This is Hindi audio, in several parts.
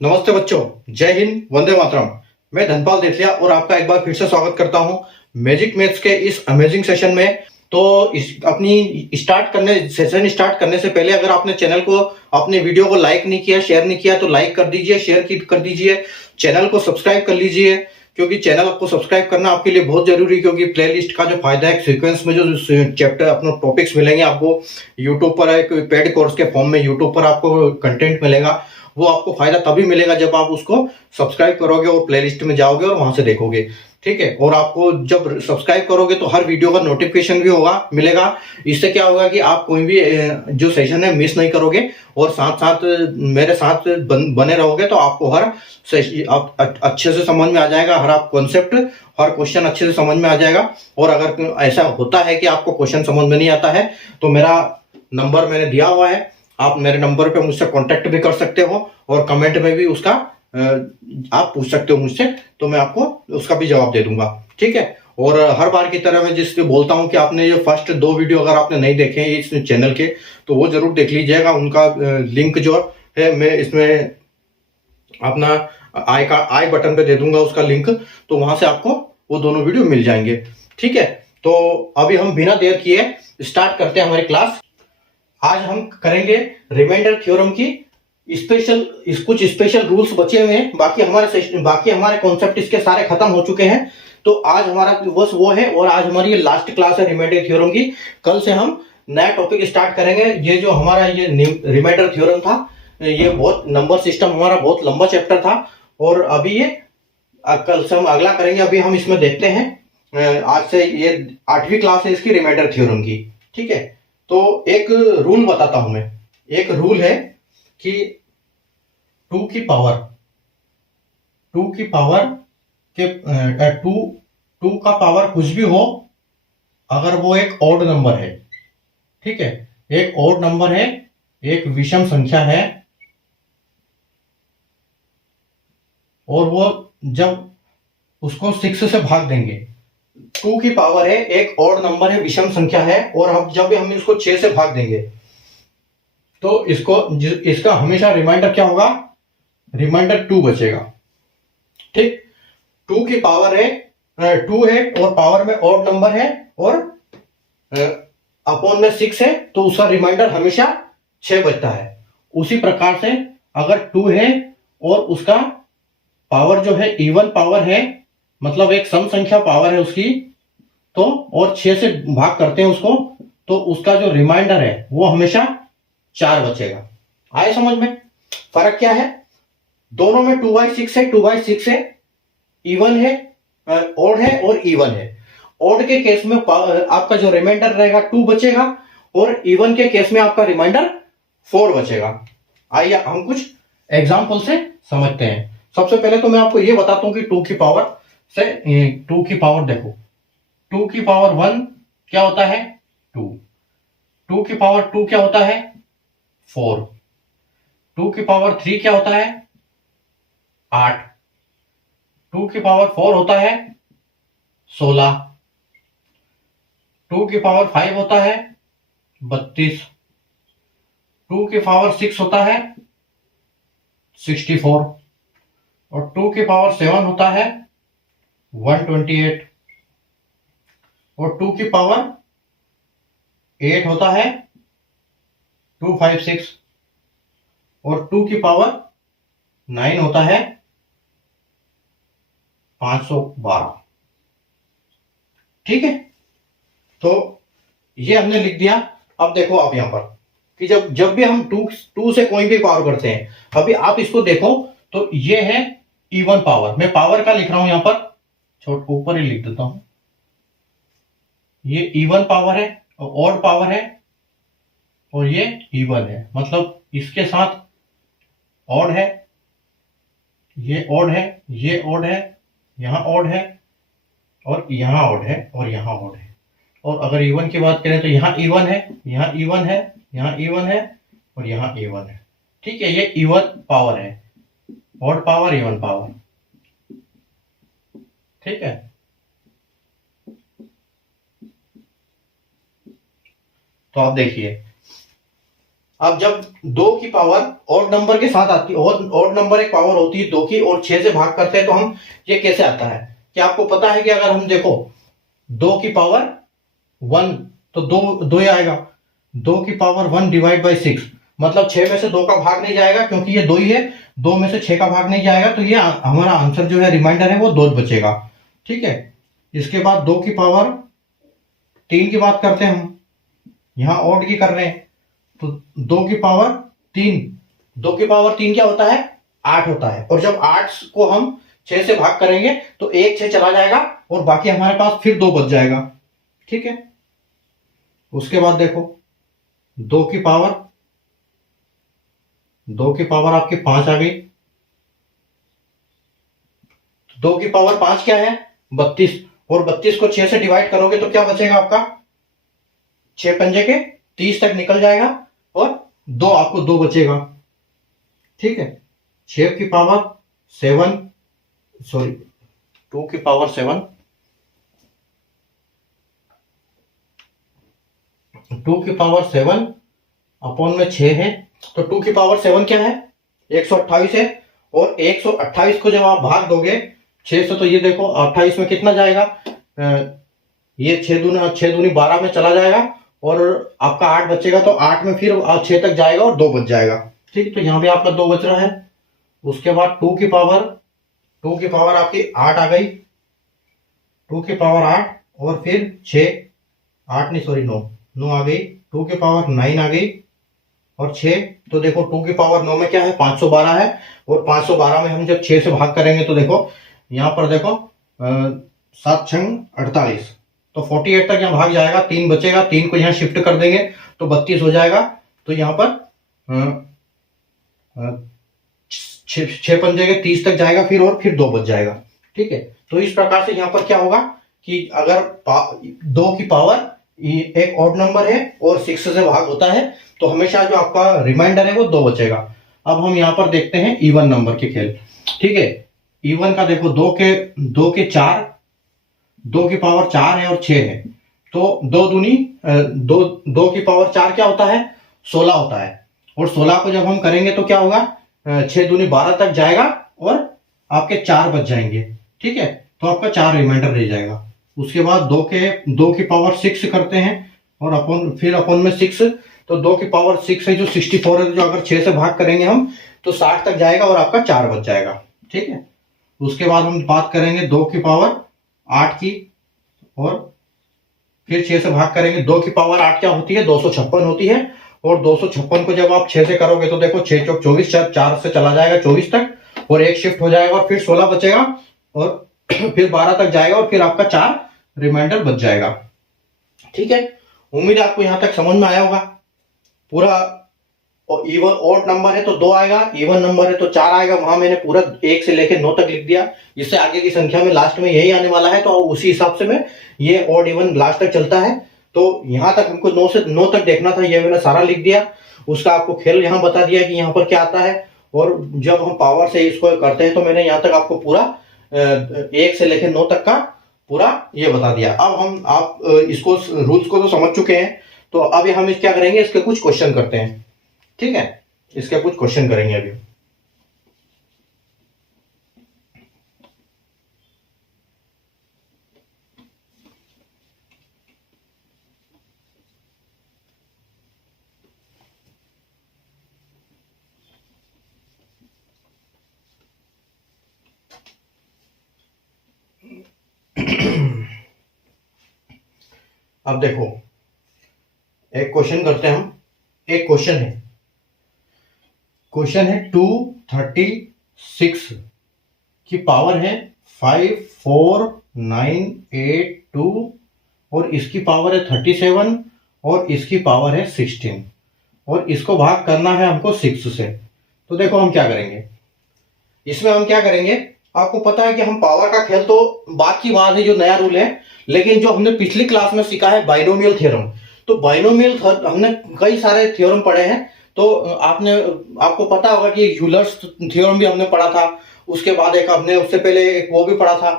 नमस्ते बच्चों, जय हिंद, वंदे मातरम। मैं धनपाल देथिया और आपका एक बार फिर से स्वागत करता हूं मैजिक मैथ्स के इस अमेजिंग सेशन में। तो इस अपनी सेशन स्टार्ट करने से पहले अगर आपने चैनल को, अपने वीडियो को लाइक नहीं किया, शेयर नहीं किया तो लाइक कर दीजिए, शेयर कर दीजिए, चैनल को सब्सक्राइब कर लीजिए, क्योंकि चैनल को सब्सक्राइब करना आपके लिए बहुत जरूरी है। क्योंकि प्लेलिस्ट का जो फायदा है, सीक्वेंस में जो चैप्टर अपने टॉपिक्स मिलेंगे आपको यूट्यूब पर, एक पेड कोर्स के फॉर्म में यूट्यूब पर आपको कंटेंट मिलेगा, वो आपको फायदा तभी मिलेगा जब आप उसको सब्सक्राइब करोगे और प्लेलिस्ट में जाओगे और वहां से देखोगे। ठीक है, और आपको जब सब्सक्राइब करोगे तो हर वीडियो का नोटिफिकेशन भी होगा, मिलेगा। इससे क्या होगा कि आप कोई भी जो सेशन है मिस नहीं करोगे, और साथ साथ मेरे साथ बने रहोगे तो आपको हर आप अच्छे से समझ में आ जाएगा, हर आप कॉन्सेप्ट, हर क्वेश्चन अच्छे से समझ में आ जाएगा। और अगर ऐसा होता है कि आपको क्वेश्चन समझ में नहीं आता है तो मेरा नंबर मैंने दिया हुआ है, आप मेरे नंबर पे मुझसे कांटेक्ट भी कर सकते हो, और कमेंट में भी उसका आप पूछ सकते हो मुझसे, तो मैं आपको उसका भी जवाब दे दूंगा। ठीक है, और हर बार की तरह मैं जिससे बोलता हूं कि आपने ये फर्स्ट 2 वीडियो अगर आपने नहीं देखे हैं इस चैनल के, तो वो जरूर देख लीजिएगा। उनका लिंक जो है मैं इसमें अपना आई बटन पे दे दूंगा उसका लिंक, तो वहां से आपको वो दोनों वीडियो मिल जाएंगे। ठीक है, तो अभी हम बिना देर किए स्टार्ट करते हैं हमारी क्लास। आज हम करेंगे रिमाइंडर थ्योरम की स्पेशल, कुछ स्पेशल रूल्स बचे हुए हैं। बाकी हमारे कॉन्सेप्ट इसके सारे खत्म हो चुके हैं। तो आज हमारा बस वो है, और आज हमारी ये लास्ट क्लास है रिमाइंडर थ्योरम की। कल से हम नया टॉपिक स्टार्ट करेंगे। ये जो हमारा ये रिमाइंडर थ्योरम था, ये बहुत नंबर सिस्टम हमारा बहुत लंबा चैप्टर था, और अभी ये कल से हम अगला करेंगे। अभी हम इसमें देखते हैं, आज से ये 8वीं क्लास है इसकी रिमाइंडर थ्योरम की। ठीक है, तो एक रूल बताता हूं मैं। एक रूल है कि टू की पावर, टू की पावर के टू टू का पावर कुछ भी हो, अगर वो एक ऑड नंबर है, ठीक है, एक ऑड नंबर है, एक विषम संख्या है, और वो जब उसको 6 से भाग देंगे, 2 की पावर है, एक ऑड नंबर है, विषम संख्या है, और हम जब हम इसको 6 से भाग देंगे तो इसका हमेशा रिमाइंडर क्या होगा, रिमाइंडर 2 बचेगा। ठीक, 2 की पावर है, 2 है और पावर में ऑड नंबर है, और अपॉन में 6 है, तो उसका रिमाइंडर हमेशा 6 बचता है। उसी प्रकार से अगर 2 है और उसका पावर जो है इवन पावर है, मतलब एक सम संख्या पावर है उसकी, तो और 6 से भाग करते हैं उसको, तो उसका जो रिमाइंडर है वो हमेशा 4 बचेगा। आए समझ में? फर्क क्या है दोनों में? 2/6 है, 2/6 है, इवन है, ऑड है और इवन है। ऑड के केस में आपका जो रिमाइंडर रहेगा 2 बचेगा, और इवन के केस में आपका रिमाइंडर 4 बचेगा। आइए हम कुछ एग्जाम्पल से समझते हैं। सबसे पहले तो मैं आपको ये बताता हूं कि 2 की पावर से, 2 की पावर देखो, 2 की पावर 1 क्या होता है, 2। 2 की पावर 2 क्या होता है, 4। 2 की पावर 3 क्या होता है, 8। 2 की पावर 4 होता है 16। 2 की पावर 5 होता है 32। 2 की पावर 6 होता है 64, और 2 की पावर 7 होता है 128, और 2 की पावर 8 होता है 256, और 2 की पावर 9 होता है 512। ठीक है, तो ये हमने लिख दिया। अब देखो आप यहां पर कि जब जब भी हम टू से कोई भी पावर करते हैं, अभी आप इसको देखो तो ये है इवन पावर। मैं पावर का लिख रहा हूं यहां पर, छोट ऊपर ही लिख देता हूं। ये इवन पावर है और ऑड पावर है, और ये इवन है, मतलब इसके साथ ऑड है, ये ऑड है, ये ऑड है, यहां ऑड है, और यहां ऑड है, और यहां ऑड है। और अगर इवन की बात करें तो यहां इवन है, यहां इवन है, यहां इवन है, और यहां इवन है। ठीक है, ये इवन पावर है, ऑड पावर, इवन पावर। ठीक है, तो आप देखिए अब जब 2 की पावर ऑड नंबर के साथ आती है, ऑड नंबर एक पावर होती है 2 की, और 6 से भाग करते हैं तो हम ये कैसे आता है, क्या आपको पता है कि अगर हम देखो 2 की पावर 1 तो दो ही आएगा, 2 की पावर 1 डिवाइड बाई 6, मतलब 6 में से 2 का भाग नहीं जाएगा क्योंकि ये 2 ही है, 2 में से 6 का भाग नहीं जाएगा, तो ये हमारा आंसर जो है रिमाइंडर है वो 2 बचेगा। ठीक है, इसके बाद 2 की पावर 3 की बात करते हैं, हम यहां ऑड की कर रहे हैं, तो 2 की पावर 3, 2 की पावर 3 क्या होता है, 8 होता है, और जब 8 को हम 6 से भाग करेंगे तो 1 6 चला जाएगा और बाकी हमारे पास फिर 2 बच जाएगा। ठीक है, उसके बाद देखो 2 की पावर, 2 की पावर आपकी 5 आ गई, 2 की पावर 5 क्या है, 32, और 32 को 6 से डिवाइड करोगे तो क्या बचेगा आपका, 6 पंजे के 30 तक निकल जाएगा और 2 आपको 2 बचेगा। ठीक है, 6 की पावर 7, सॉरी 2 की पावर 7, 2 की पावर 7 अपॉन में 6 है, तो 2 की पावर 7 क्या है, 128 है, और 128 को जब आप भाग दोगे 6 से, तो ये देखो 28 में कितना जाएगा, ये 6 दूनी 12 में चला जाएगा और आपका 8 बचेगा, तो 8 में फिर 6 तक जाएगा और 2 बच जाएगा। ठीक, तो यहाँ पे आपका 2 बच रहा है। उसके बाद 2 की पावर आपकी 8 आ गई, 2 की पावर 8 और फिर 6, 8 नहीं सॉरी 9 आ गई, 2 की पावर 9 आ गई और 6, तो देखो 2 की पावर 9 में क्या है, 512 है, और 512 में हम जब 6 से भाग करेंगे तो देखो यहाँ पर देखो 7 छंग 48, तो 48 तक यहाँ भाग जाएगा, 3 बचेगा, 3 को यहाँ शिफ्ट कर देंगे तो 32 हो जाएगा, तो यहाँ पर 6 पंजे के 30 तक जाएगा फिर, और फिर 2 बच जाएगा। ठीक है, तो इस प्रकार से यहाँ पर क्या होगा कि अगर 2 की पावर एक ऑड नंबर है और 6 से भाग होता है तो हमेशा जो आपका रिमाइंडर है वो 2 बचेगा। अब हम यहाँ पर देखते हैं इवन नंबर के खेल। ठीक है, इवन का देखो 2 के 4, 2 की पावर 4 है और 6 है, तो 2 की पावर 4 क्या होता है, 16 होता है, और 16 को जब हम करेंगे तो क्या होगा, 6 दूनी 12 तक जाएगा और आपके 4 बच जाएंगे। ठीक है, तो आपका 4 रिमाइंडर रह जाएगा। उसके बाद 2 की पावर 6 करते हैं और अपन में 6, तो 2 की पावर 6 है जो 64 है, जो अगर 6 से भाग करेंगे हम तो 60 तक जाएगा और आपका 4 बच जाएगा। ठीक है, उसके बाद हम बात करेंगे 2 की पावर 8 की, और फिर 6 से भाग करेंगे। 2 की पावर 8 क्या होती है, 256 होती है, और 256 को जब आप 6 से करोगे तो देखो 6 चौक 24, 4 से चला जाएगा 24 तक, और 1 शिफ्ट हो जाएगा और फिर 16 बचेगा, और फिर 12 तक जाएगा और फिर आपका 4 रिमाइंडर बच जाएगा। ठीक है, उम्मीद आपको यहां तक समझ में आया होगा। पूरा इवन ऑड नंबर है तो 2 आएगा, इवन नंबर है तो 4 आएगा, वहां मैंने पूरा 1 से लेकर 9 तक लिख दिया, इससे आगे की संख्या में लास्ट में यही आने वाला है, तो उसी हिसाब से मैं ये ऑड इवन लास्ट तक चलता है। तो यहां तक हमको 9 से 9 तक देखना था, ये मैंने सारा लिख दिया। उसका आपको खेल यहाँ बता दिया कि यहाँ पर क्या आता है, और जब हम पावर से इसको करते हैं तो मैंने यहाँ तक आपको पूरा 1 से लेकर 9 तक का पूरा ये बता दिया। अब आप इसको रूल्स को तो समझ चुके हैं, तो अब हम क्या करेंगे, इसके कुछ क्वेश्चन करते हैं। ठीक है, इसके कुछ क्वेश्चन करेंगे अभी। अब देखो एक क्वेश्चन करते हैं हम। एक क्वेश्चन है 236 की पावर है 5 4 9 8 2, और इसकी पावर है 37 और इसकी पावर है 16, और इसको भाग करना है हमको 6 से। तो देखो हम क्या करेंगे, इसमें हम क्या करेंगे, आपको पता है कि हम पावर का खेल तो बात की बात है, जो नया रूल है, लेकिन जो हमने पिछली क्लास में सीखा है बाइनोमियल थ्योरम, तो बाइनोमियल हमने कई सारे थ्योरम पढ़े हैं, तो आपको पता होगा कि यूलर्स थ्योरम भी हमने पढ़ा था, उसके बाद एक हमने उससे पहले एक वो भी पढ़ा था,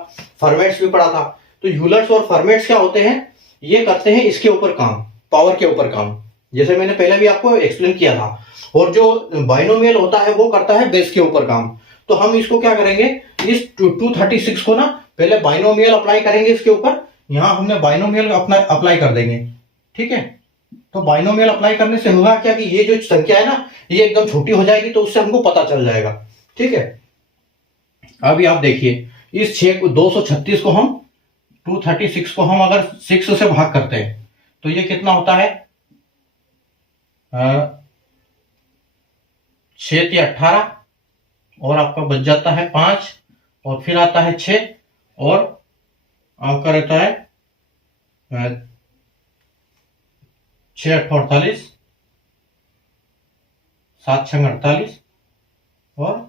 फर्मेट्स भी पढ़ा था। तो यूलर्स और फर्मेट्स क्या होते हैं, ये करते हैं इसके ऊपर काम, पावर के ऊपर काम। जैसे मैंने पहले भी आपको एक्सप्लेन किया था। और जो बाइनोमियल होता है वो करता है बेस के ऊपर काम। तो हम इसको क्या करेंगे, इस 236 को ना पहले बाइनोमियल अप्लाई करेंगे इसके ऊपर। यहां हमने बाइनोमियल अपना अप्लाई कर देंगे, ठीक है। तो बाइनोमियल अप्लाई करने से होगा क्या कि ये जो संख्या है ना ये एकदम छोटी हो जाएगी, तो उससे हमको पता चल जाएगा, ठीक है। अभी आप देखिए इस 236 को हम 236 को हम अगर 6 से भाग करते हैं तो ये कितना होता है, 6 या 18, और आपका बच जाता है 5, और फिर आता है 6, और आपका रहता है 6 8 48, 7 6 48, और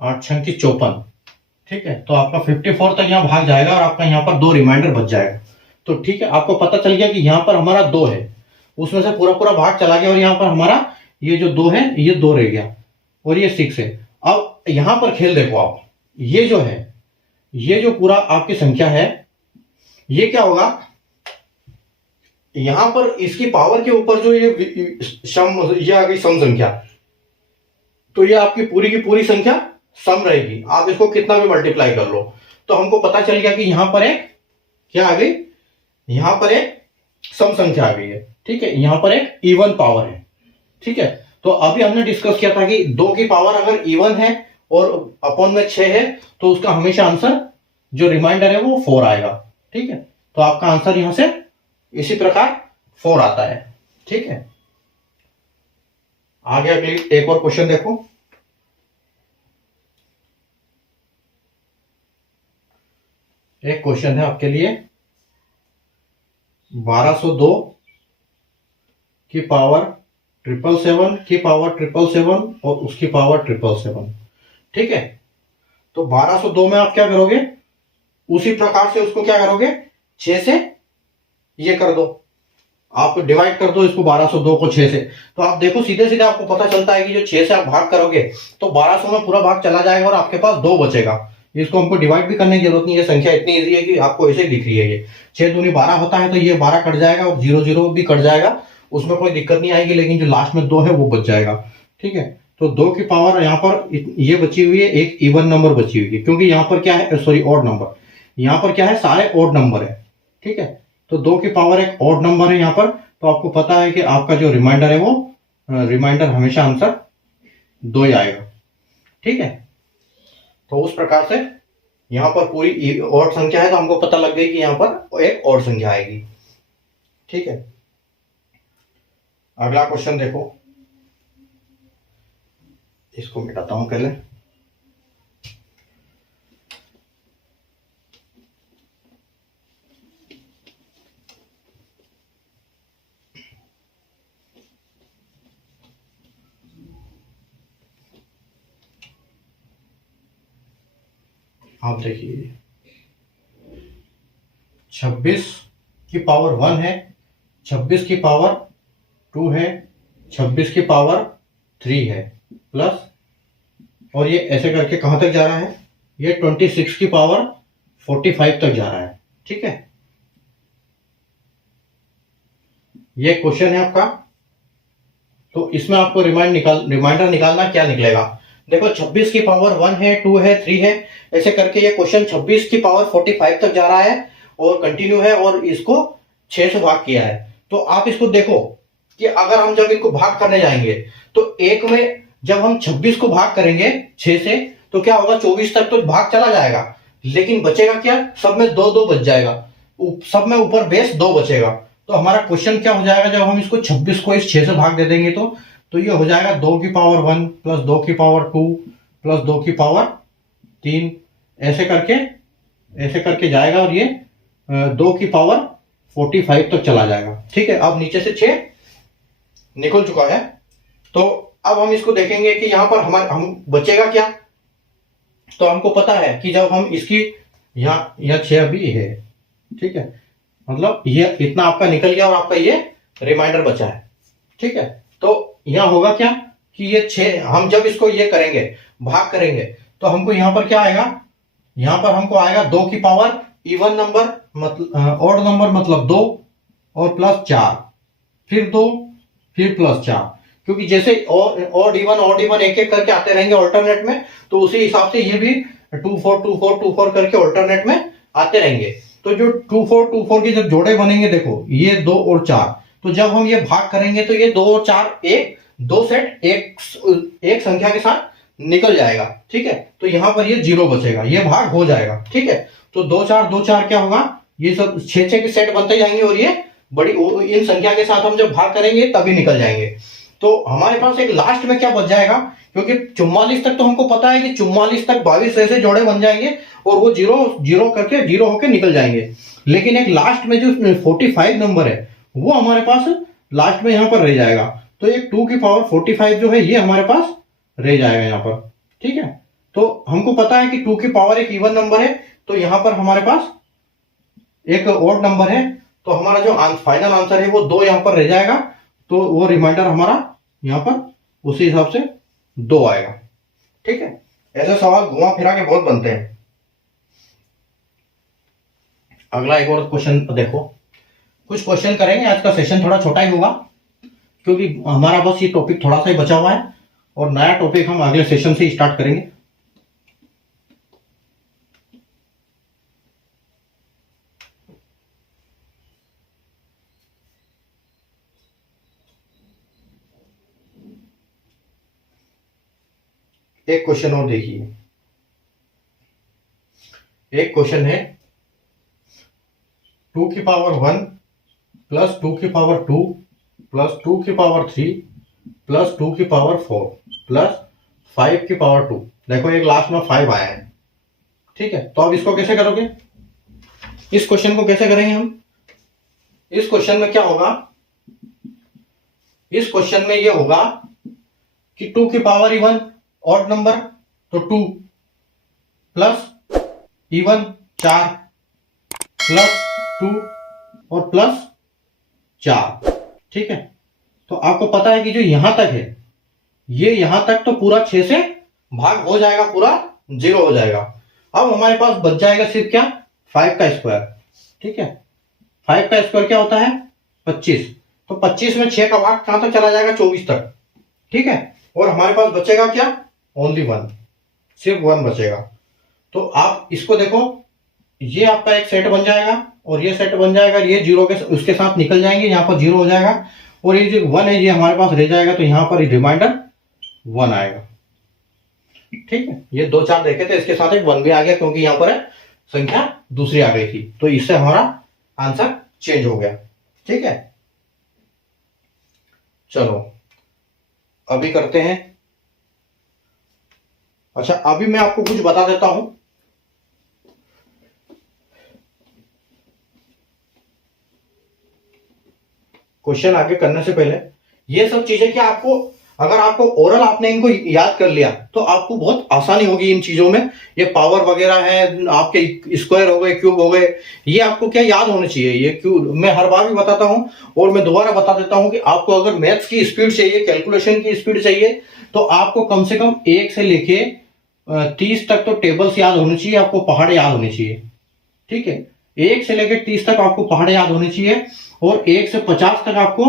8 6 54, ठीक है। तो आपका 54 तक यहाँ भाग जाएगा और आपका यहाँ पर 2 रिमाइंडर बच जाएगा। तो ठीक है, आपको पता चल गया कि यहाँ पर हमारा 2 है, उसमें से पूरा पूरा भाग चला गया, और यहाँ पर हमारा ये जो 2 है ये 2 रह गया, और ये 6 है। अब यहां पर खेल देखो आप, ये जो है ये जो पूरा आपकी संख्या है ये क्या होगा, यहां पर इसकी पावर के ऊपर जो ये सम, ये आ गई सम संख्या, तो ये आपकी पूरी की पूरी संख्या सम रहेगी। आप इसको कितना भी मल्टीप्लाई कर लो। तो हमको पता चल गया कि यहां पर एक क्या आ गई, यहां पर एक सम संख्या आ गई है, ठीक है। यहां पर एक इवन पावर है, ठीक है। तो अभी हमने डिस्कस किया था कि 2 की पावर अगर इवन है और अपॉन में 6 है तो उसका हमेशा आंसर जो रिमाइंडर है वो 4 आएगा, ठीक है। तो आपका आंसर यहां से इसी प्रकार 4 आता है, ठीक है। आगे अगली एक और क्वेश्चन देखो। एक क्वेश्चन है आपके लिए, 1202 की पावर 777 की पावर 777 और उसकी पावर 777, ठीक है। तो 1202 में आप क्या करोगे, उसी प्रकार से उसको क्या करोगे, 6 से ये कर दो, आप डिवाइड कर दो इसको 1202 को 6 से। तो आप देखो सीधे सीधे आपको पता चलता है कि जो 6 से आप भाग करोगे तो 1200 में पूरा भाग चला जाएगा और आपके पास 2 बचेगा। इसको हमको डिवाइड भी करने की जरूरत नहीं है, संख्या इतनी इजी है कि आपको ऐसे ही दिख रही है। ये 6 दूनी 12 होता है, तो ये 12 कट जाएगा और 0 0 भी कट जाएगा, उसमें कोई दिक्कत नहीं आएगी, लेकिन जो लास्ट में 2 है वो बच जाएगा, ठीक है। तो 2 की पावर यहाँ पर ये बची हुई है, एक इवन नंबर बची हुई है, क्योंकि यहाँ पर क्या है, सॉरी ऑड नंबर, यहाँ पर क्या है, सारे ऑड नंबर है, ठीक है। तो 2 की पावर एक ऑड नंबर है यहाँ पर, तो आपको पता है कि आपका जो रिमाइंडर है वो रिमाइंडर हमेशा आंसर 2 ही आएगा, ठीक है। तो उस प्रकार से यहाँ पर पूरी ऑड संख्या है, तो हमको पता लग गई कि यहाँ पर एक ऑड संख्या आएगी, ठीक है। अगला क्वेश्चन देखो, इसको मिटाता हूं पहले। आप देखिए 26 की पावर 1 है, 26 की पावर 2 है, 26 की पावर 3 है, प्लस, और ये ऐसे करके कहां तक जा रहा है, ये 26 की पावर 45 तक जा रहा है, ठीक है। ये क्वेश्चन है आपका। तो इसमें आपको रिमाइंडर निकालना, क्या निकलेगा, देखो 26 की पावर 1 है, 2 है, 3 है, ऐसे करके ये क्वेश्चन 26 की पावर 45 तक जा रहा है और कंटिन्यू है, और इसको 6 से भाग किया है। तो आप इसको देखो कि अगर हम जब इनको भाग करने जाएंगे तो एक में जब हम 26 को भाग करेंगे 6 से तो क्या होगा, 24 तक तो भाग चला जाएगा, लेकिन बचेगा क्या, सब में 2 2 बच जाएगा, सब में ऊपर बेस 2 बचेगा। तो हमारा क्वेश्चन क्या हो जाएगा, जब हम इसको 26 को इस 6 से भाग दे देंगे तो ये हो जाएगा 2 की पावर 1 प्लस 2 की पावर 2 प्लस 2 की पावर 3, ऐसे करके जाएगा, और ये 2 की पावर 45 तक चला जाएगा, ठीक है। अब नीचे से 6 निकल चुका है। तो अब हम इसको देखेंगे कि यहां पर हम बचेगा क्या। तो हमको पता है कि जब हम इसकी यहाँ 6 अभी है, ठीक है, मतलब ये इतना आपका निकल गया और आपका ये रिमाइंडर बचा है, ठीक है। तो यहां होगा क्या कि ये 6 हम जब इसको ये करेंगे, भाग करेंगे, तो हमको यहां पर क्या आएगा, यहां पर हमको आएगा 2 की पावर इवन नंबर मतलब ऑड नंबर मतलब 2 और प्लस 4, फिर 2, फिर +4, क्योंकि जैसे ऑड इवन एक एक करके आते रहेंगे ऑल्टरनेट में, तो उसी हिसाब से ये भी 2 4 2 4 2 4 करके ऑल्टरनेट में आते रहेंगे। तो जो 2 4 2 4 के जब जोड़े बनेंगे, देखो ये 2 और 4, तो जब हम ये भाग करेंगे तो ये 2 और 4 एक दो सेट एक संख्या के साथ निकल जाएगा, ठीक है। तो यहां पर ये 0 बचेगा, ये भाग हो जाएगा, ठीक है। तो 2 4 क्या होगा, ये सब 6 6 के सेट बनते जाएंगे और ये बड़ी इन संख्या के साथ हम जब भाग करेंगे तभी निकल जाएंगे। तो हमारे पास एक लास्ट में क्या बच जाएगा, क्योंकि 44 तक तो हमको पता है कि 44 तक 22 ऐसे जोड़े बन जाएंगे और वो 0 करके 0 होके निकल जाएंगे। लेकिन एक लास्ट में जो 45 नंबर है वो हमारे पास लास्ट में यहां पर रह जाएगा। तो एक 2 की पावर 45 जो है ये हमारे पास रह जाएगा यहाँ पर, ठीक है। तो हमको पता है कि 2 की पावर एक इवन नंबर है, तो यहां पर हमारे पास एक ऑड नंबर है, तो हमारा जो फाइनल आंसर है वो 2 यहां पर रह जाएगा। तो वो रिमाइंडर हमारा यहां पर उसी हिसाब से 2 आएगा, ठीक है। ऐसे सवाल घुमा फिरा के बहुत बनते हैं। अगला एक और क्वेश्चन देखो, कुछ क्वेश्चन करेंगे। आज का सेशन थोड़ा छोटा ही होगा क्योंकि हमारा बस ये टॉपिक थोड़ा सा ही बचा हुआ है और नया टॉपिक हम अगले सेशन से स्टार्ट करेंगे। एक क्वेश्चन और देखिए, एक क्वेश्चन है 2 की पावर 1 प्लस 2 की पावर 2 प्लस 2 की पावर 3 प्लस 2 की पावर 4 प्लस 5 की पावर 2। देखो एक लास्ट में 5 आया है, ठीक है। तो अब इसको कैसे करोगे, इस क्वेश्चन को कैसे करेंगे हम। इस क्वेश्चन में क्या होगा, इस क्वेश्चन में ये होगा कि 2 की पावर इवन ऑड नंबर, तो 2 प्लस इवन 4 प्लस 2 और प्लस 4, ठीक है। तो आपको पता है कि जो यहां तक है ये यहां तक तो पूरा 6 से भाग हो जाएगा, पूरा 0 हो जाएगा। अब हमारे पास बच जाएगा सिर्फ क्या, 5 का स्क्वायर, ठीक है। 5 का स्क्वायर क्या होता है, 25। तो 25 में 6 का भाग कहां तक चला जाएगा, 24 तक, ठीक है। और हमारे पास बचेगा क्या, ओनली 1, सिर्फ 1 बचेगा। तो आप इसको देखो, ये आपका एक सेट बन जाएगा और ये सेट बन जाएगा, ये 0 के उसके साथ निकल जाएंगे, यहाँ पर 0 हो जाएगा और ये जो 1 है ये हमारे पास रह जाएगा, तो यहाँ पर रिमाइंडर 1 आएगा, ठीक है। ये 2 4 देखे थे, इसके साथ एक 1 भी आ गया क्योंकि यहाँ पर संख्या दूसरी आ गई थी, तो इससे हमारा आंसर चेंज हो गया, ठीक है। चलो अभी करते हैं। अच्छा अभी मैं आपको कुछ बता देता हूं। क्वेश्चन आगे करने से पहले ये सब चीजें क्या आपको, अगर आपको ओरल आपने इनको याद कर लिया तो आपको बहुत आसानी होगी इन चीजों में। ये पावर वगैरह है, आपके स्क्वायर हो गए, क्यूब हो गए, ये आपको क्या याद होने चाहिए। ये क्यूब मैं हर बार भी बताता हूं और मैं दोबारा बता देता हूं कि आपको अगर मैथ्स की स्पीड चाहिए, कैलकुलेशन की स्पीड चाहिए, तो आपको कम से कम 1 से लेके 30 तक तो टेबल्स याद होने चाहिए, आपको पहाड़ याद होने चाहिए, ठीक है। 1 से लेकर 30 तक आपको पहाड़ याद होने चाहिए और 1 से 50 तक आपको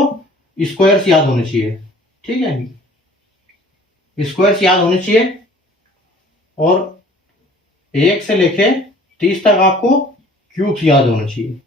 स्क्वायर्स याद होने चाहिए, ठीक है। स्क्वायर्स याद होने चाहिए और 1 से लेके 30 तक आपको क्यूब्स याद होने चाहिए।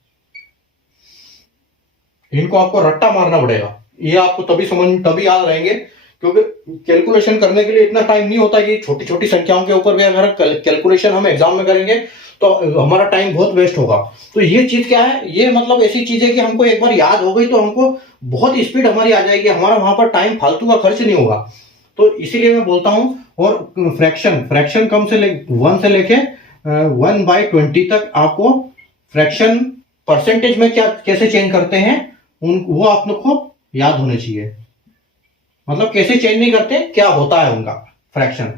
इनको आपको रट्टा मारना पड़ेगा, ये आपको तभी याद रहेंगे, क्योंकि कैलकुलेशन करने के लिए इतना टाइम नहीं होता कि छोटी छोटी संख्याओं के ऊपर भी अगर कैलकुलेशन हम एग्जाम में करेंगे तो हमारा टाइम बहुत वेस्ट होगा। तो ये चीज क्या है, ये मतलब ऐसी चीज है कि हमको एक बार याद हो गई तो हमको बहुत स्पीड हमारी आ जाएगी, हमारा वहां पर टाइम फालतू का खर्च नहीं होगा। तो इसीलिए मैं बोलता हूं। और फ्रैक्शन कम से 1 से लेके 1/20 तक आपको फ्रैक्शन परसेंटेज में क्या कैसे चेंज करते हैं वो आप लोग को याद होने चाहिए। मतलब कैसे चेंज नहीं करते, क्या होता है उनका फ्रैक्शन।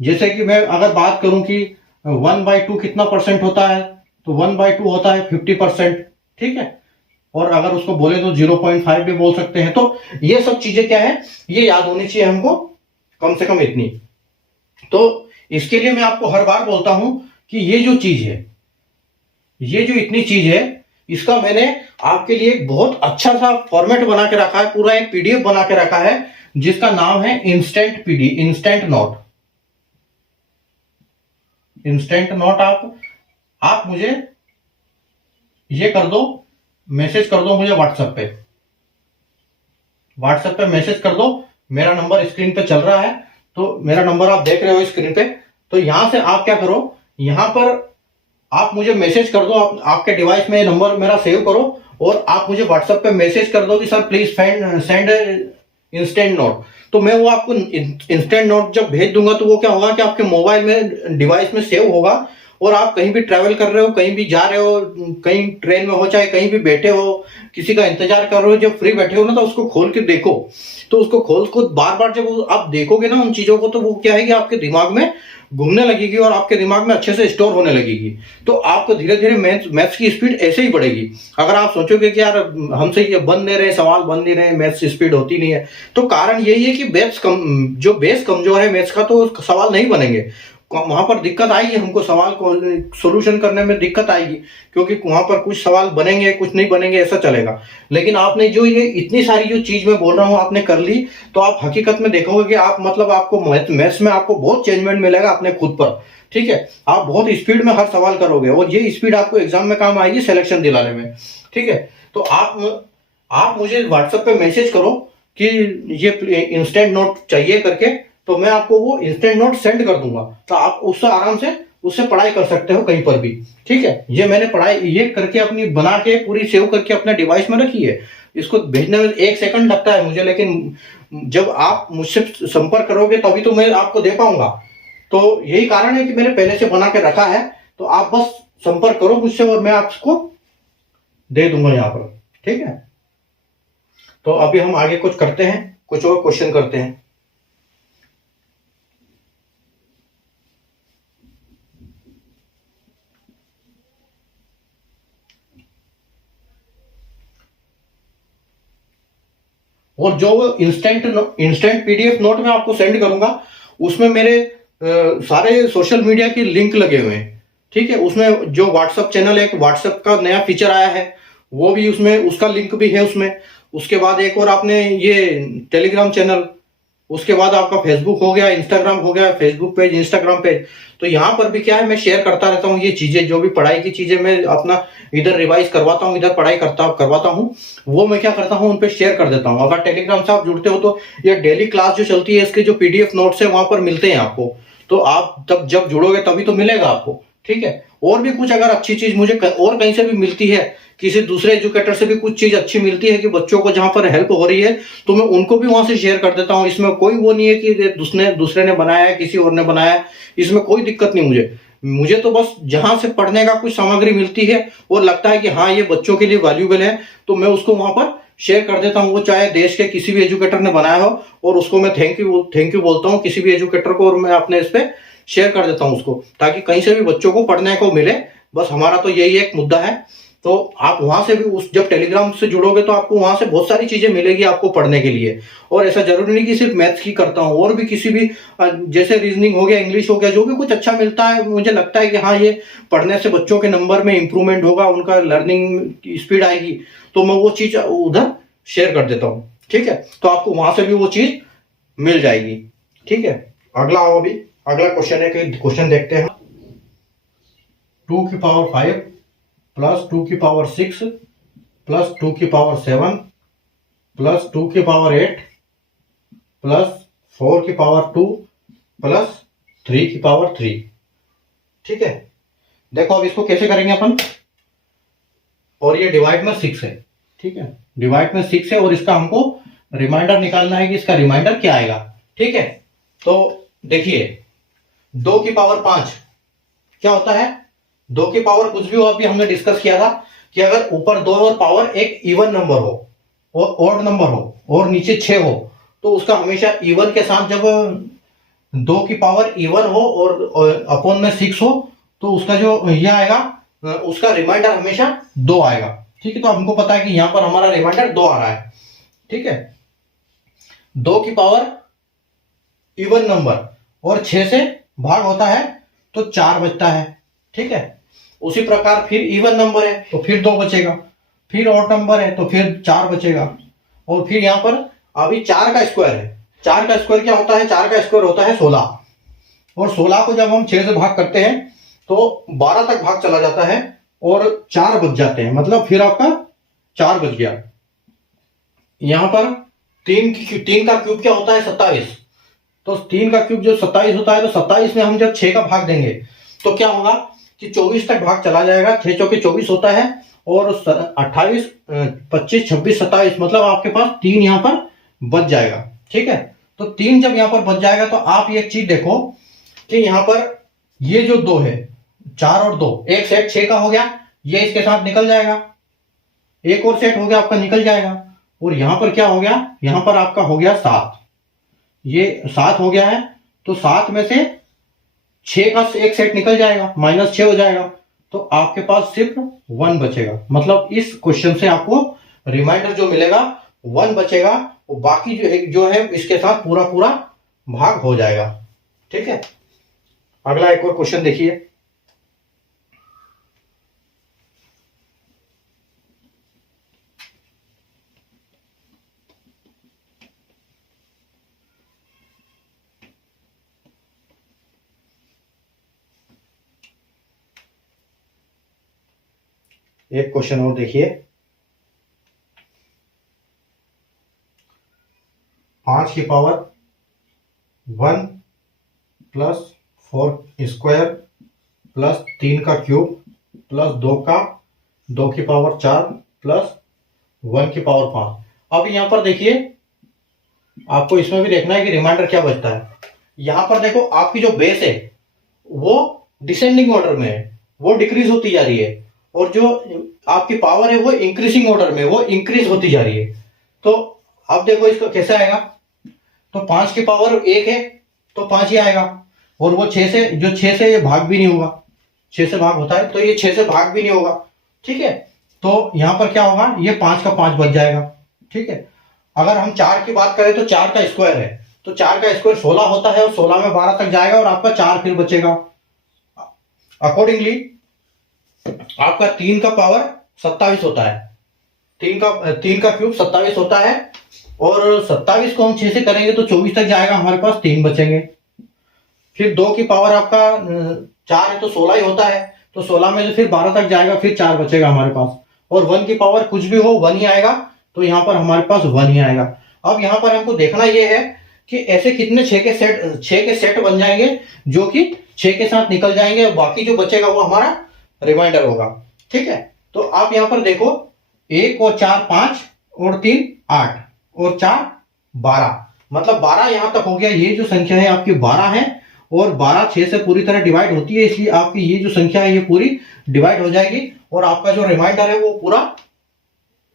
जैसे कि मैं अगर बात करूं कि 1/2 कितना परसेंट होता है, तो 1/2 होता है 50%, ठीक है। और अगर उसको बोले तो 0.5 भी बोल सकते हैं। तो ये सब चीजें क्या है, ये याद होनी चाहिए हमको, कम से कम इतनी। तो इसके लिए मैं आपको हर बार बोलता हूं कि ये जो चीज है, ये जो इतनी चीज है, इसका मैंने आपके लिए एक बहुत अच्छा सा फॉर्मेट बना के रखा है, पूरा एक पीडीएफ बना के रखा है जिसका नाम है इंस्टेंट नोट। इंस्टेंट नोट आप मुझे ये कर दो, मैसेज कर दो मुझे व्हाट्सएप पे मैसेज कर दो। मेरा नंबर स्क्रीन पे चल रहा है, तो मेरा नंबर आप देख रहे हो स्क्रीन पे। तो यहां से आप क्या करो, यहां पर आप मुझे मैसेज कर दो, आपके डिवाइस में नंबर मेरा सेव करो और आप मुझे व्हाट्सएप पे मैसेज कर दो कि sir please send instant note. तो मैं वो आपको इंस्टेंट नोट जब भेज दूंगा तो वो क्या होगा कि आपके मोबाइल में डिवाइस में सेव होगा, और आप कहीं भी ट्रैवल कर रहे हो, कहीं भी जा रहे हो, कहीं ट्रेन में हो, चाहे कहीं भी बैठे हो, किसी का इंतजार कर रहे हो, जब फ्री बैठे हो ना तो उसको खोल के देखो। तो उसको खोल को बार बार जब आप देखोगे ना उन चीजों को, तो वो क्या है कि आपके दिमाग में घूमने लगेगी और आपके दिमाग में अच्छे से स्टोर होने लगेगी। तो आपको धीरे धीरे मैथ्स की स्पीड ऐसे ही बढ़ेगी। अगर आप सोचोगे कि यार हमसे ये बन नहीं रहे, सवाल बन नहीं रहे, मैथ्स स्पीड होती नहीं है, तो कारण यही है कि जो बेस कमजोर है मैथ्स का, तो सवाल नहीं बनेंगे। वहां पर दिक्कत आएगी, हमको सवाल को सोल्यूशन करने में दिक्कत आएगी, क्योंकि वहां पर कुछ सवाल बनेंगे कुछ नहीं बनेंगे, ऐसा चलेगा। लेकिन आपने जो ये इतनी सारी जो चीज मैं बोल रहा हूं आपने कर ली, तो आप हकीकत में देखोगे कि आप मतलब आपको मैथ्स में आपको बहुत चेंजमेंट मिलेगा अपने खुद पर। ठीक है, आप बहुत स्पीड में हर सवाल करोगे और ये स्पीड आपको एग्जाम में काम आएगी सिलेक्शन दिलाने में। ठीक है, तो आप मुझे व्हाट्सएप पे मैसेज करो कि ये इंस्टेंट नोट चाहिए करके, तो मैं आपको वो इंस्टेंट नोट सेंड कर दूंगा। तो आप उससे आराम से उससे पढ़ाई कर सकते हो कहीं पर भी। ठीक है, ये मैंने पढ़ाई ये करके अपनी बना के पूरी सेव करके अपने डिवाइस में रखी है। इसको भेजने में 1 सेकंड लगता है मुझे, लेकिन जब आप मुझसे संपर्क करोगे तभी तो मैं आपको दे पाऊंगा। तो यही कारण है कि मैंने पहले से बना के रखा है। तो आप बस संपर्क करो मुझसे और मैं आपको दे दूंगा यहाँ पर। ठीक है, तो अभी हम आगे कुछ करते हैं, कुछ और क्वेश्चन करते हैं। और जो इंस्टेंट पीडीएफ नोट मैं आपको सेंड करूंगा, उसमें मेरे सारे सोशल मीडिया के लिंक लगे हुए हैं। ठीक है, उसमें जो व्हाट्सएप चैनल है, व्हाट्सएप का नया फीचर आया है, वो भी उसमें उसका लिंक भी है उसमें। उसके बाद एक और आपने ये टेलीग्राम चैनल, उसके बाद आपका फेसबुक हो गया, इंस्टाग्राम हो गया, फेसबुक पेज, इंस्टाग्राम पेज। तो यहाँ पर भी क्या है, मैं शेयर करता रहता हूँ ये चीजें, जो भी पढ़ाई की चीजें मैं अपना इधर रिवाइज करवाता हूँ, इधर पढ़ाई करवाता हूँ, वो मैं क्या करता हूँ उन पे शेयर कर देता हूँ। अगर टेलीग्राम से आप जुड़ते हो तो ये डेली क्लास जो चलती है इसके जो पीडीएफ नोट्स है वहां पर मिलते हैं आपको। तो आप तब जब जुड़ोगे तभी तो मिलेगा आपको। ठीक है, और भी कुछ अगर अच्छी चीज मुझे और कहीं से भी मिलती है, किसी दूसरे एजुकेटर से भी कुछ चीज अच्छी मिलती है कि बच्चों को जहां पर हेल्प हो रही है, तो मैं उनको भी वहां से शेयर कर देता हूं। इसमें कोई वो नहीं है कि दूसरे ने बनाया है, किसी और ने बनाया है, इसमें कोई दिक्कत नहीं। मुझे तो बस जहां से पढ़ने का कुछ सामग्री मिलती है और लगता है कि हाँ ये बच्चों के लिए वैल्यूबल है, तो मैं उसको वहां पर शेयर कर देता हूँ। वो चाहे देश के किसी भी एजुकेटर ने बनाया हो, और उसको मैं थैंक यू बोलता हूँ किसी भी एजुकेटर को, और मैं अपने इस पे शेयर कर देता हूँ उसको, ताकि कहीं से भी बच्चों को पढ़ने को मिले। बस हमारा तो यही एक मुद्दा है। तो आप वहां से भी जब टेलीग्राम से जुड़ोगे तो आपको वहां से बहुत सारी चीजें मिलेगी आपको पढ़ने के लिए। और ऐसा जरूरी नहीं कि सिर्फ मैथ्स की करता हूँ, और भी किसी भी जैसे रीजनिंग हो गया, इंग्लिश हो गया, जो भी कुछ अच्छा मिलता है, मुझे लगता है कि हाँ ये पढ़ने से बच्चों के नंबर में इंप्रूवमेंट होगा, उनका लर्निंग की स्पीड आएगी, तो मैं वो चीज उधर शेयर कर देता हूँ। ठीक है, तो आपको वहां से भी वो चीज मिल जाएगी। ठीक है, अगला आओ, अभी अगला क्वेश्चन है कि क्वेश्चन देखते हैं। 2⁵ plus 2⁶ plus 2⁵ plus 2⁵ plus 4⁵ plus 3⁵. ठीक है, देखो अब इसको कैसे करेंगे अपन। और ये डिवाइड में 6 है। ठीक है, डिवाइड में 6 है और इसका हमको रिमाइंडर निकालना है कि इसका रिमाइंडर क्या आएगा। ठीक है, तो देखिए 2⁵ क्या होता है। 2⁵ कुछ भी हो, अभी हमने डिस्कस किया था कि अगर ऊपर 2 और पावर एक इवन नंबर हो और ऑड नंबर हो और नीचे 6 हो, तो उसका हमेशा इवन के साथ, जब 2⁵ इवन हो और अपॉन में 6 हो, तो उसका जो यह आएगा, उसका रिमाइंडर हमेशा 2 आएगा। ठीक है, तो हमको पता है कि यहां पर हमारा रिमाइंडर 2 आ रहा है। ठीक है, 2⁵ इवन नंबर और 6 से भाग होता है तो 4 बचता है। ठीक है, उसी प्रकार फिर इवन नंबर है तो फिर 2 बचेगा, फिर ऑड नंबर है तो फिर 4 बचेगा, और फिर यहाँ पर अभी 4 का स्क्वायर है। 4 का स्क्वायर क्या होता है? 4 का स्क्वायर होता है 16, और 16 को जब हम 6 से भाग करते हैं तो 12 तक भाग चला जाता है और 4 बच जाते हैं, मतलब फिर आपका 4 बच गया। यहां पर 3 का क्यूब क्या होता है? 27। तो 3 का क्यूब जो 27 होता है, तो 27 में हम जब 6 का भाग देंगे तो क्या होगा कि 24 तक भाग चला जाएगा। 6 चौके 24 होता है, और 28, 25, 26, 27, मतलब आपके पास 3 यहां पर बच जाएगा। ठीक है, तो 3 जब यहां पर बच जाएगा तो आप एक चीज देखो कि यहां पर ये जो 2 है, 4 और 2, एक सेट 6 का हो गया, ये इसके साथ निकल जाएगा, एक और सेट हो गया आपका, निकल जाएगा। और यहां पर क्या हो गया? यहां पर आपका हो गया 7, ये 7 हो गया है, तो 7 में से 6 का एक सेट निकल जाएगा, -6 हो जाएगा, तो आपके पास सिर्फ 1 बचेगा। मतलब इस क्वेश्चन से आपको रिमाइंडर जो मिलेगा 1 बचेगा, और बाकी जो है इसके साथ पूरा पूरा भाग हो जाएगा। ठीक है, अगला एक और क्वेश्चन देखिए। एक क्वेश्चन और देखिए। 5 की पावर 1 प्लस 4 स्क्वायर प्लस 3 का क्यूब प्लस 2 की पावर 4 प्लस 1 की पावर 5। अब यहां पर देखिए, आपको इसमें भी देखना है कि रिमाइंडर क्या बचता है। यहां पर देखो, आपकी जो बेस है वो डिसेंडिंग ऑर्डर में है, वो डिक्रीज होती जा रही है, और जो आपकी पावर है वो इंक्रीजिंग ऑर्डर में, वो इंक्रीज होती जा रही है। तो अब देखो इसको कैसे आएगा, तो 5 की पावर 1 है तो 5 ही आएगा, और वो 6 से ये भाग भी नहीं होगा, 6 से भाग होता है तो ये 6 से भाग भी नहीं होगा। ठीक है, तो यहां पर क्या होगा, ये 5 का 5 बच जाएगा। ठीक है, अगर हम 4 की बात करें तो 4 का स्क्वायर है, तो 4 का स्क्वायर 16 होता है, और 16 में 12 तक जाएगा और आपका 4 फिर बचेगा। अकॉर्डिंगली आपका 3 का पावर 27 होता है, 3 का क्यूब 27 होता है, और 27 को हम 6 से करेंगे तो 24 तक जाएगा, हमारे पास 3 बचेंगे। फिर 2 की पावर आपका 4 है तो 16 ही होता है, तो 16 में से फिर 12 तक जाएगा, फिर 4 बचेगा हमारे पास। और 1 की पावर कुछ भी हो 1 ही आएगा, तो यहाँ पर हमारे पास 1 ही आएगा। अब यहाँ पर हमको देखना यह है कि ऐसे कितने 6 के सेट बन जाएंगे जो कि 6 के साथ निकल जाएंगे, और बाकी जो बचेगा वो हमारा रिमाइंडर होगा। ठीक है, तो आप यहाँ पर देखो, 1 और 4 5 और 3 8 और 4 12, मतलब 12 यहां तक हो गया। ये जो संख्या है आपकी 12 है, और 12 6 से पूरी तरह डिवाइड होती है, इसलिए आपकी ये जो संख्या है ये पूरी डिवाइड हो जाएगी, और आपका जो रिमाइंडर है वो पूरा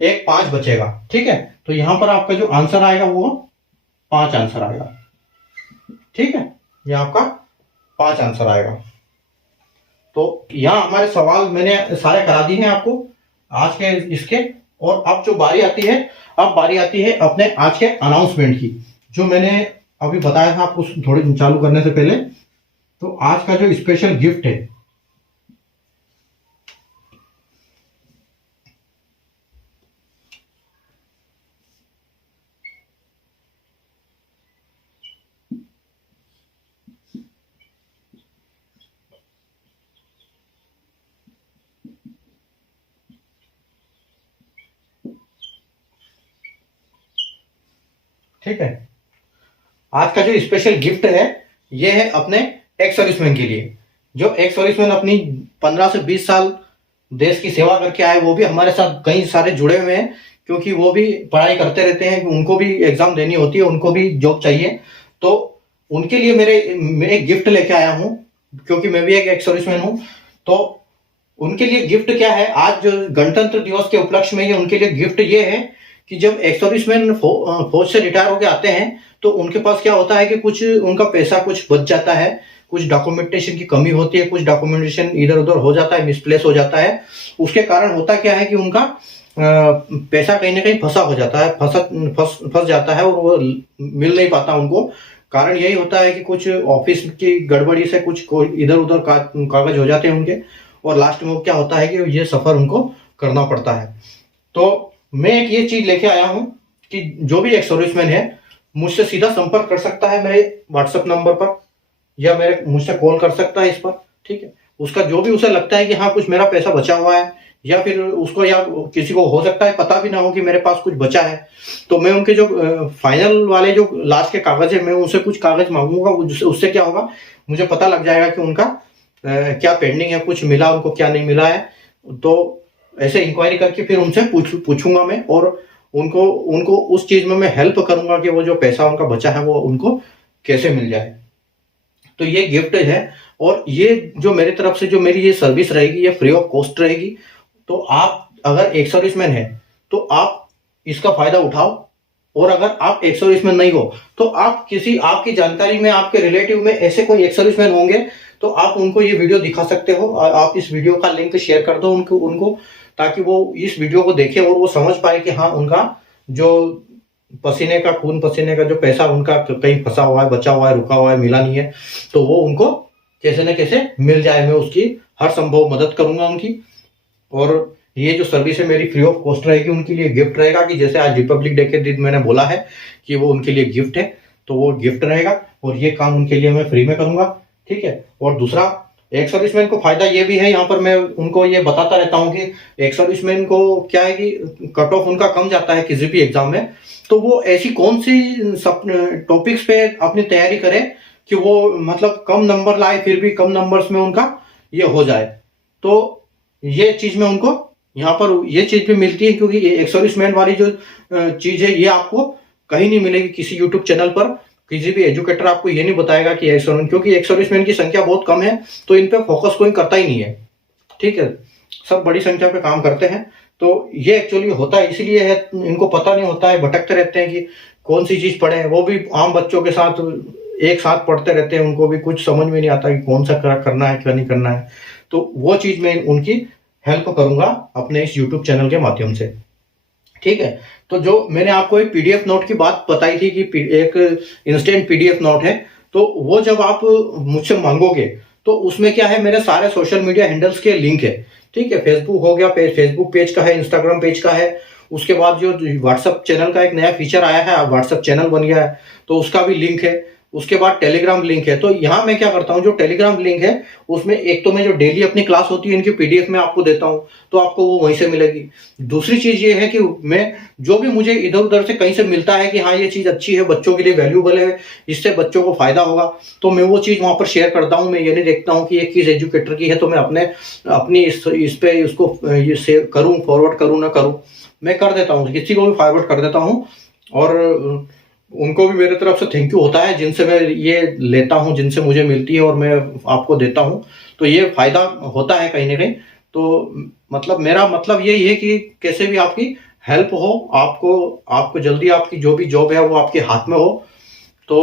5 बचेगा। ठीक है, तो यहां पर आपका जो आंसर आएगा वो 5 आंसर आएगा। ठीक है, ये आपका 5 आंसर आएगा। तो यहाँ हमारे सवाल मैंने सारे करा दिए हैं आपको आज के इसके। और अब जो बारी आती है, अब बारी आती है अपने आज के अनाउंसमेंट की, जो मैंने अभी बताया था आपको थोड़ी चालू करने से पहले। तो आज का जो स्पेशल गिफ्ट है, ठीक है, आज का जो स्पेशल गिफ्ट है ये है अपने एक्स सर्विसमैन के लिए। जो एक्स सर्विसमैन अपनी 15 से 20 साल देश की सेवा करके आए, वो भी हमारे साथ कई सारे जुड़े हुए हैं, क्योंकि वो भी पढ़ाई करते रहते हैं, उनको भी एग्जाम देनी होती है, उनको भी जॉब चाहिए। तो उनके लिए मैं एक गिफ्ट लेके आया हूं, क्योंकि मैं भी एक एक्स सर्विसमैन हूं। तो उनके लिए गिफ्ट क्या है, आज जो गणतंत्र दिवस के उपलक्ष्य में, ये उनके लिए गिफ्ट ये है कि जब एक्स सर्विसमैन फौज से रिटायर होकर आते हैं तो उनके पास क्या होता है कि कुछ उनका पैसा कुछ बच जाता है, कुछ डॉक्यूमेंटेशन की कमी होती है, कुछ डॉक्यूमेंटेशन इधर उधर हो जाता है, मिसप्लेस हो जाता है। उसके कारण होता क्या है कि उनका पैसा कहीं ना कहीं फंसा हो जाता है, फंस जाता है, और वो मिल नहीं पाता उनको। कारण यही होता है कि कुछ ऑफिस की गड़बड़ी से कुछ इधर उधर कागज हो जाते हैं उनके, और लास्ट में क्या होता है कि ये सफ़र उनको करना पड़ता है। तो मैं एक ये चीज़ लेके आया हूँ कि जो भी एक सर्विसमैन है मुझसे सीधा संपर्क कर सकता है मेरे व्हाट्सएप नंबर पर, या मेरे मुझसे कॉल कर सकता है इस पर, ठीक है। उसका जो भी उसे लगता है कि हाँ कुछ मेरा पैसा बचा हुआ है, या फिर उसको या किसी को हो सकता है पता भी ना हो कि मेरे पास कुछ बचा है, तो मैं उनके जो फाइनल वाले जो लास्ट के कागज है मैं उनसे कुछ कागज मांगूंगा। उससे क्या होगा, मुझे पता लग जाएगा कि उनका क्या पेंडिंग है, कुछ मिला उनको क्या नहीं मिला है। तो ऐसे इंक्वायरी करके फिर उनसे पूछूंगा मैं, और उनको उनको उस चीज में मैं हेल्प करूंगा कि वो जो पैसा उनका बचा है वो उनको कैसे मिल जाए। तो ये गिफ्ट है, और ये जो मेरी तरफ से जो मेरी ये सर्विस रहेगी ये फ्री ऑफ कॉस्ट रहेगी। तो आप अगर एक सर्विसमैन है तो आप इसका फायदा उठाओ, और अगर आप एक सर्विसमैन नहीं हो तो आप किसी आपकी जानकारी में आपके रिलेटिव में ऐसे कोई एक सर्विसमैन होंगे तो आप उनको ये वीडियो दिखा सकते हो। आप इस वीडियो का लिंक शेयर कर दो उनको उनको ताकि वो इस वीडियो को देखे और वो समझ पाए कि हाँ उनका जो पसीने का खून पसीने का जो पैसा उनका कहीं फंसा हुआ है, बचा हुआ है, रुका हुआ है, मिला नहीं है, तो वो उनको कैसे न कैसे मिल जाए। मैं उसकी हर संभव मदद करूंगा उनकी। और ये जो सर्विस है मेरी फ्री ऑफ कॉस्ट रहेगी, उनके लिए गिफ्ट रहेगा कि जैसे आज रिपब्लिक डे के दिन मैंने बोला है कि वो उनके लिए गिफ्ट है, तो वो गिफ्ट रहेगा और ये काम उनके लिए मैं फ्री में करूंगा, ठीक है। और दूसरा, एक सर्विसमैन को फायदा ये भी है, यहाँ पर मैं उनको ये बताता रहता हूँ कि एक सर्विसमैन को क्या है कि कट ऑफ उनका कम जाता है किसी भी एग्जाम में, तो वो ऐसी कौन सी टॉपिक्स पे अपनी तैयारी करे कि वो मतलब कम नंबर लाए फिर भी कम नंबर्स में उनका ये हो जाए। तो ये चीज में उनको यहाँ पर ये चीज भी मिलती है, क्योंकि ये एक सर्विसमैन वाली जो चीज है ये आपको कहीं नहीं मिलेगी किसी यूट्यूब चैनल पर। किसी भी एजुकेटर आपको ये नहीं बताएगा कि एक सर्विसमैन, क्योंकि एक सर्विसमैन की संख्या बहुत कम है तो इन पे फोकस कोई करता ही नहीं है, ठीक है। सब बड़ी संख्या पे काम करते हैं। तो ये एक्चुअली होता है इसलिए है, इनको पता नहीं होता है, भटकते रहते हैं कि कौन सी चीज पढ़े। वो भी आम बच्चों के साथ एक साथ पढ़ते रहते हैं, उनको भी कुछ समझ में नहीं आता कि कौन सा करना है क्या नहीं करना है। तो वो चीज मैं उनकी हेल्प करूंगा अपने इस यूट्यूब चैनल के माध्यम से, ठीक है। तो जो मैंने आपको एक पीडीएफ नोट की बात बताई थी कि एक इंस्टेंट पीडीएफ नोट है, तो वो जब आप मुझसे मांगोगे तो उसमें क्या है, मेरे सारे सोशल मीडिया हैंडल्स के लिंक है, ठीक है। फेसबुक हो गया, फेसबुक पेज का है, इंस्टाग्राम पेज का है। उसके बाद जो व्हाट्सएप चैनल का एक नया फीचर आया है, व्हाट्सएप चैनल बन गया है, तो उसका भी लिंक है। उसके बाद टेलीग्राम लिंक है। तो यहाँ मैं क्या करता हूँ, जो टेलीग्राम लिंक है उसमें एक तो मैं जो डेली अपनी क्लास होती है इनकी पीडीएफ में आपको देता हूँ, तो आपको वो वहीं से मिलेगी। दूसरी चीज ये है कि मैं जो भी मुझे इधर उधर से कहीं से मिलता है कि हाँ ये चीज अच्छी है, बच्चों के लिए वैल्यूबल है, इससे बच्चों को फायदा होगा, तो मैं वो चीज वहां पर शेयर करता हूँ। मैं ये नहीं देखता हूँ कि ये किस एजुकेटर की है तो मैं अपनी इस पे उसको ये शेयर करूँ, फॉरवर्ड करूँ ना करूँ, मैं कर देता हूँ, किसी को भी फॉरवर्ड कर देता हूँ। और उनको भी मेरे तरफ से थैंक यू होता है जिनसे मैं ये लेता हूँ, जिनसे मुझे मिलती है और मैं आपको देता हूँ, तो ये फायदा होता है कहीं ना कहीं। तो मतलब मेरा मतलब यही है कि कैसे भी आपकी हेल्प हो, आपको जल्दी आपकी जो भी जॉब है वो आपके हाथ में हो। तो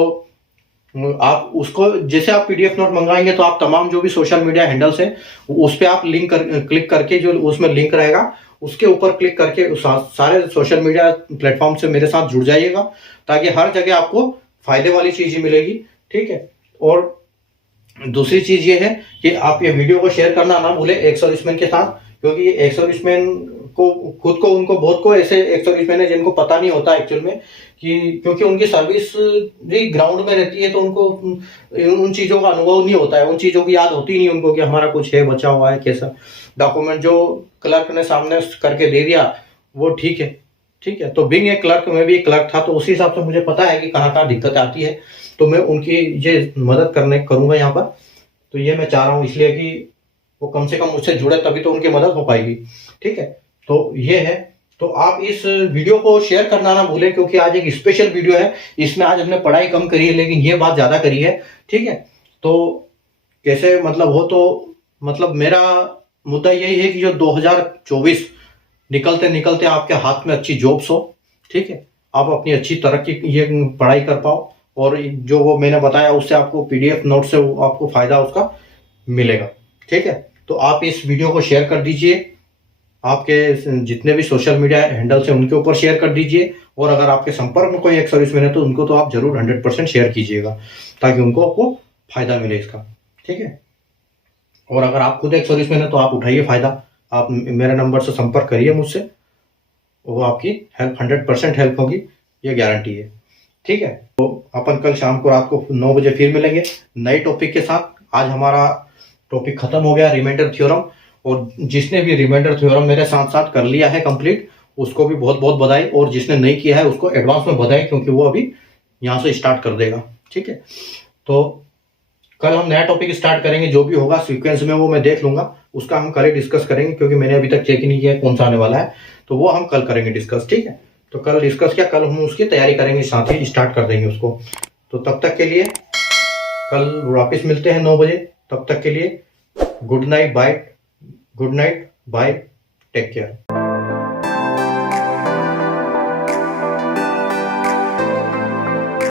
आप उसको जैसे आप पीडीएफ नोट मंगाएंगे तो आप तमाम जो भी सोशल मीडिया हैंडल्स है उस पर आप क्लिक करके जो उसमें लिंक रहेगा उसके ऊपर क्लिक करके सारे सोशल मीडिया प्लेटफॉर्म से मेरे साथ जुड़ जाइएगा, ताकि हर जगह आपको फायदे वाली चीज ही मिलेगी, ठीक है। और दूसरी चीज ये है कि आप ये वीडियो को शेयर करना ना भूले एक सर्विसमैन के साथ, क्योंकि ये एक सर्विसमैन को खुद को उनको बहुत को ऐसे एक सर्विसमैन है जिनको पता नहीं होता एक्चुअल में कि क्योंकि उनकी सर्विस भी ग्राउंड में रहती है तो उनको उन चीजों का अनुभव नहीं होता है, उन चीजों की याद होती नहीं उनको कि हमारा कुछ है बचा हुआ है, कैसा डॉक्यूमेंट जो क्लर्क ने सामने करके दे दिया वो ठीक है, ठीक है। तो बीइंग एक क्लर्क, मैं भी एक क्लर्क था, तो उसी हिसाब से मुझे पता है कि कहाँ कहाँ दिक्कत आती है, तो मैं उनकी ये मदद करूंगा यहाँ पर। तो ये मैं चाह रहा हूँ इसलिए कि वो कम से कम मुझसे जुड़े, तभी तो उनकी मदद हो पाएगी, ठीक है। तो ये है, तो आप इस वीडियो को शेयर करना ना भूलें, क्योंकि आज एक स्पेशल वीडियो है। इसमें आज हमने पढ़ाई कम करी है लेकिन ये बात ज्यादा करी है, ठीक है। तो कैसे मतलब हो, तो मतलब मेरा मुद्दा यही है कि जो 2024 निकलते निकलते आपके हाथ में अच्छी जॉब्स हो, ठीक है, आप अपनी अच्छी तरक्की ये पढ़ाई कर पाओ, और जो वो मैंने बताया उससे आपको पीडीएफ नोट से आपको फायदा उसका मिलेगा, ठीक है। तो आप इस वीडियो को शेयर कर दीजिए, आपके जितने भी सोशल मीडिया हैंडल्स हैं उनके ऊपर शेयर कर दीजिए, और अगर आपके संपर्क में कोई एक सर्विसमैन है तो उनको तो आप जरूर 100% शेयर कीजिएगा, ताकि उनको आपको फायदा मिले इसका, ठीक है। और अगर आप खुद एक सर्विसमैन है तो आप उठाइए फ़ायदा, आप मेरे नंबर से संपर्क करिए मुझसे, वो आपकी हेल्प 100% हेल्प होगी, ये गारंटी है। ठीक है, तो अपन कल शाम को रात को 9 बजे फिर मिलेंगे नए टॉपिक के साथ। आज हमारा टॉपिक खत्म हो गया, रिमाइंडर थ्योरम। और जिसने भी रिमाइंडर थ्योरम मेरे साथ साथ कर लिया है कंप्लीट, उसको भी बहुत बहुत बधाई, और जिसने नहीं किया है उसको एडवांस में बधाई, क्योंकि वो अभी यहाँ से स्टार्ट कर देगा। ठीक है, तो कल हम नया टॉपिक स्टार्ट करेंगे, जो भी होगा सीक्वेंस में वो मैं देख लूंगा, उसका हम कल ही डिस्कस करेंगे, क्योंकि मैंने अभी तक चेक ही नहीं किया कौन सा आने वाला है, तो वो हम कल करेंगे डिस्कस। ठीक है, तो कल डिस्कस क्या, कल हम उसकी तैयारी करेंगे, साथ ही स्टार्ट कर देंगे उसको। तो तब तक के लिए कल वापस मिलते हैं 9 बजे। तब तक के लिए good night, bye, good night, bye, take care.